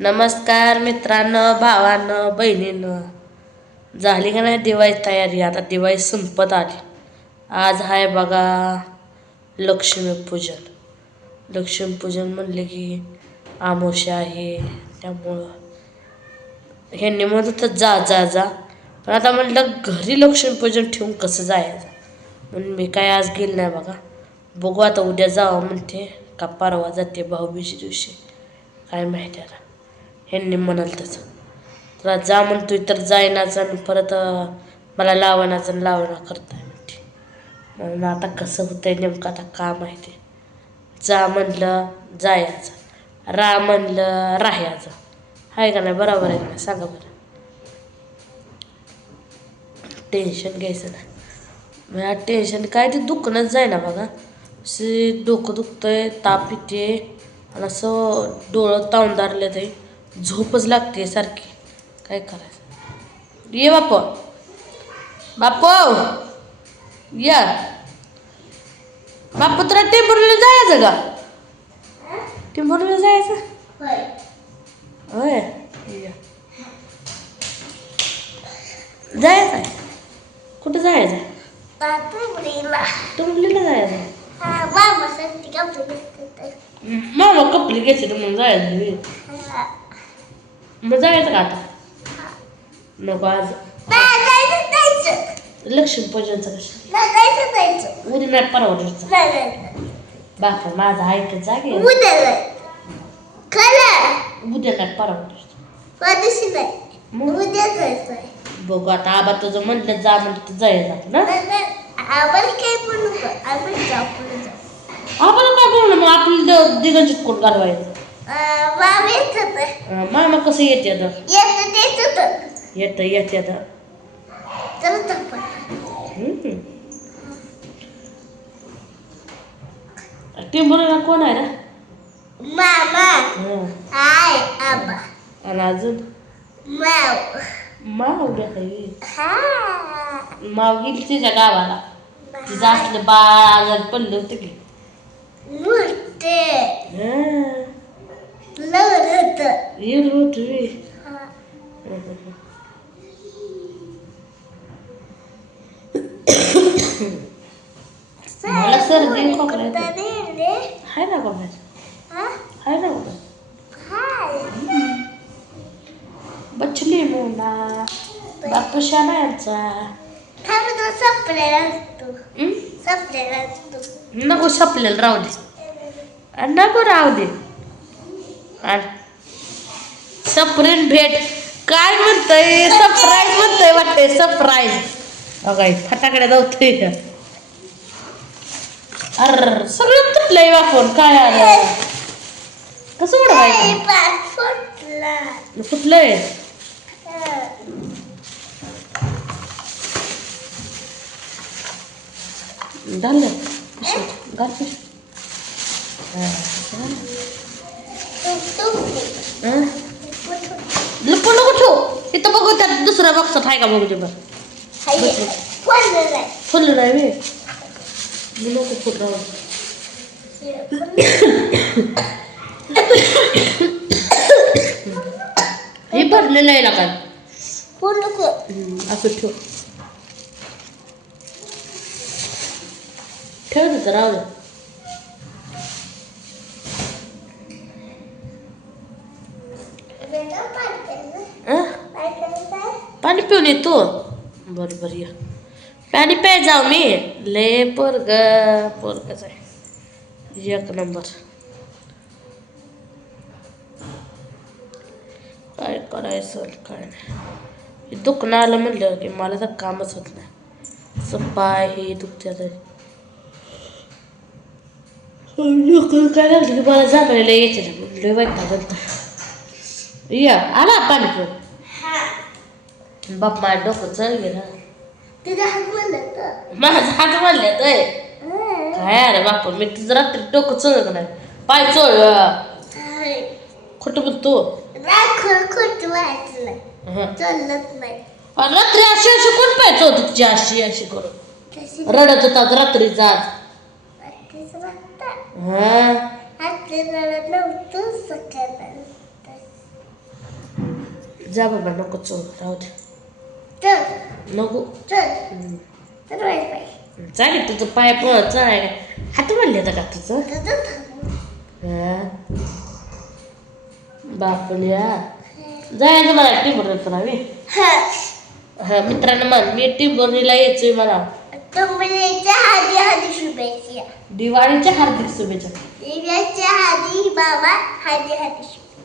नमस्कार मित्रांनो भावानं बहिणीनं. झाली का नाही दिवाळी तयारी? आता दिवाळी संपत आली. आज आहे बघा लक्ष्मीपूजन लक्ष्मीपूजन म्हणले की आमोशा आहे त्यामुळं. ह्यांनी म्हणत होतं जा जा जा. पण आता म्हटलं घरी लक्ष्मीपूजन ठेवून कसं जायचं? म्हणून मी काय आज गेले नाही बघा. बघू आता उद्या जावं म्हणते का परवा जाते भाऊबीजी दिवशी? काय माहिती आता. ह्यांनी म्हणाल तसं. तुला जा म्हणतोय तर जायनाच आणि परत मला लावणाचं आणि लावणा करताय म्हणते. म्हणून आता कसं होतंय नेमकं आता का माहिती. जा म्हणलं जायचं. रा म्हणलं राहायचं. आहे का नाही? बरोबर आहे का नाही? सांगा बरं. टेन्शन घ्यायचं नाही. मग टेन्शन काय ते दुखणंच जाय ना बघा. असे डोकं दुखतंय ताप येते. आणि असं डोळं तावून ते. झोपच लागते सारखी. काय करायचं? ये बाप बाप या. बाप तुला टेंबरला जायचं का? टेंबरला जायचं? होय. या. जायचं कुठं जायचं जायचं मामा कपडे घ्यायचे तर मग जायचं. मग जायचं का आता? नको आज. लक्ष्मी पूजनचं कसं उद्या नाही परवडायचं बापा माझा ऐकत जागे उद्या नाही परवडायचं मग? बघू आता आबा तुझं म्हणलं जा म्हणलं तर जाय जात ना? आम्हाला काय बोलणं मग आपलं दिगंजित कोण घालवायचं? मामा कसं येते येतं येत येतं हम्म. टिंबुर्णीला कोण आहे ना अजून माव माव गेली तिच्या गावाला तिचं असलं बाळ आजारी पडलं होतं की होत. मला सर्दी खोकला. हाय ना हाय ना बचली मोना बापू शाना यांचा. सपलेला असतो? सपलेला असतो नको सपलेलं राहू दे. नको राहू दे. सप्रेन भेट. काय म्हणतंय? सरप्राईज म्हणतंय वाटतंय. सरप्राईज बघाय फटाकड्या जाऊतोय. का अर सगळं तुटलंय वापरून काय आलं? कसं उडवायचं? फुटलंय? झालं. घाल. पिशवीत. हा, झालं. हं? लपू नको ठेवू इथं बघू त्यात दुसऱ्या बॉक्सात आहे का बघू ते बरं फुल नाही मी मी नको फुट राहू हे भरलेलं आहे ना काय असं ठेव ठेव तिथं राहू दे हं? पाणी पिऊन येतो. बरं बरं या. पाणी प्याय जाऊ मी. ले पोरग पोरगच आहे. एक नंबर. काय करायचं काय नाही. दुखणं आलं म्हणलं की मला तर कामच होत नाही. असं हे दुखत्यात काय झालं की मला जाणार यायचं नाही. म्हणलं वाईट या आला पाणी पिऊन. बाप माझं डोकं चल गेला माझा हात मारल्या तर. काय अरे बाप मी तुझं रात्री डोकं चळत नाही. पाय चळ खोटं बोलतो. खोट वाटलं. चालत नाही. रात्री अशी अशी कोण पाहायचं होतं तुझी अशी अशी करून? रडत होता रात्री जात? जा बाबा नको चोर राहू दे. चल. नको. चल. तर चालेल तुझं पाय पण चालेल हात म्हणले का तुझं. तुझं थांब. हा. बापल्या जायचं मला टिंबोरीला आम्ही हा. हा मित्रांनो म्हण मी टिंबोरीला यायचोय मला. कंपनीच्या हादी हादी शुभेच्छा. दिवाळीच्या हार्दिक शुभेच्छा. दिव्याच्या हादी बाबा हादी हादी शुभेच्छा.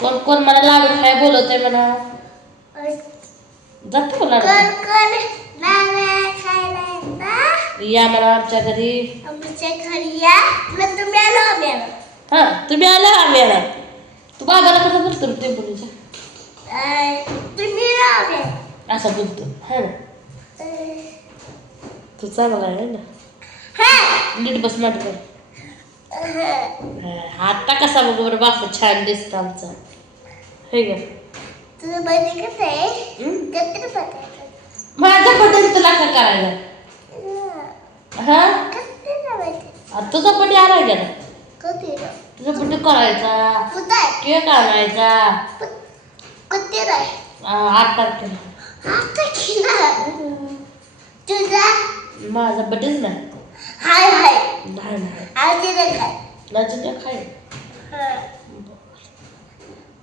कोण कोण मला लाडू खाय बोलत आहे म्हणा. जातो का लाडू? या मला आमच्या घरी. आमच्या घरी या. मग तुम्ही आलो हा तुम्ही आला आम्ही आला तू बाबाला कसं बोलतो टिंबोरीच्या अं, तुम्ही. असा बोलतो. हा. तू चांगला आहे ना? हा. नीट बस माट कर. आता कसा बघ बरं बापू छान दिसतं आमचा. हे ग तुझं बर्थडे कसं आहे? कधी बघायचं. माझा बर्थडे तुला का करायला हा. तुझा बर्थडे आला गेला. कधी तुझा बर्थडे करायचा कुठे केक आणायचा कधी नाही आ, आठ तारखेला. तुझा? माझा बर्थडेच नाही. हाय हाय. नाही नाही. आजी माझं ते खाय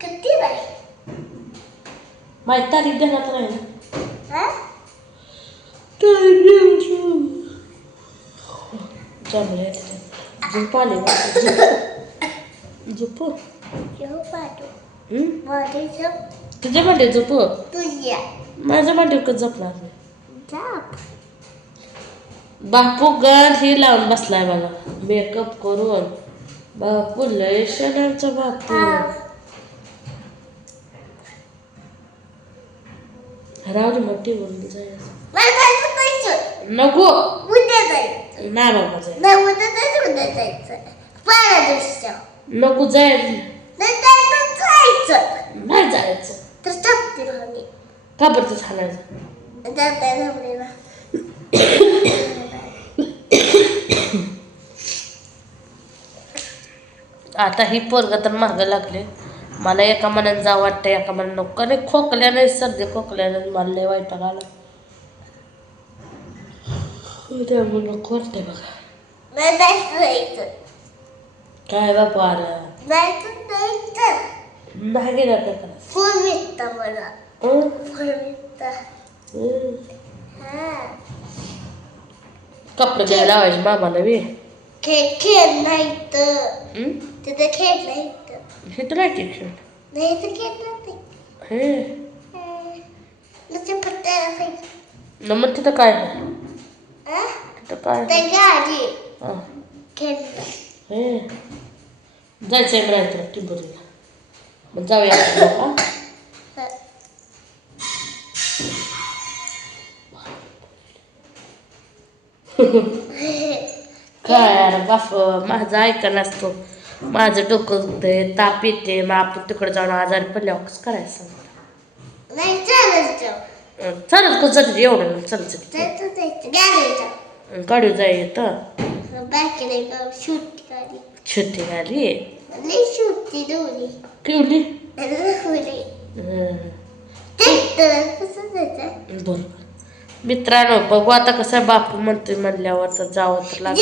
कधी नाही माझी तारीख देण्यात नाही जमले झोप आले मला. झोप तुझ्या मांडी झोप माझ्या मांडीवर कसं झोपणार बापू गण हे लावून बसलाय बघा मेकअप करून बापू लय शनांचा बापू राहू दे मोठी जायचं मला जायचं जायचं नको. उद्या जायचं. नाही बाबा जाय नाही उद्या जायचं उद्या जायचं. पारा दिवसाच्या. नको जायचं नाही जायचं जायचं. नाही जायचं. तर का बरं तू छानायचं जाता जमलेला आता ही पोरग तर मागं लागले मला एका मनात जा वाटतं एका मनात नको. नाही खोकल्याने सर्दी खोकल्याने मला लय वाईट आला त्यामुळे नको वाटतंय बघा. काय बापू आलं? नाही गेलं काय कपडे घ्यायला लावायचे मामाला बी? खेळ खेळ नाही तर? तिथं खेळ नाही. हे की खेळ नाही हे? मग तिथं काय? हा तिथं काय हं. खेळता हे? जायचं आहे म्हणायचं तुला टिंबोरीला. मग जाऊया हा? काय बाप माझं ऐका नसतो माझं डोकं दुखतंय ताप येते मग आपण तिकडे जाऊन आजारी पडल्यावर कसं करायचं? नाही चालत जाऊ. कसं जाते एवढं जायचं. जायचं गाडी जाय येतं? शूट गाडी केवली बरोबर मित्रांनो बघू आता कसं बापू म्हणतोय म्हणल्यावर तर जावं तर लागतं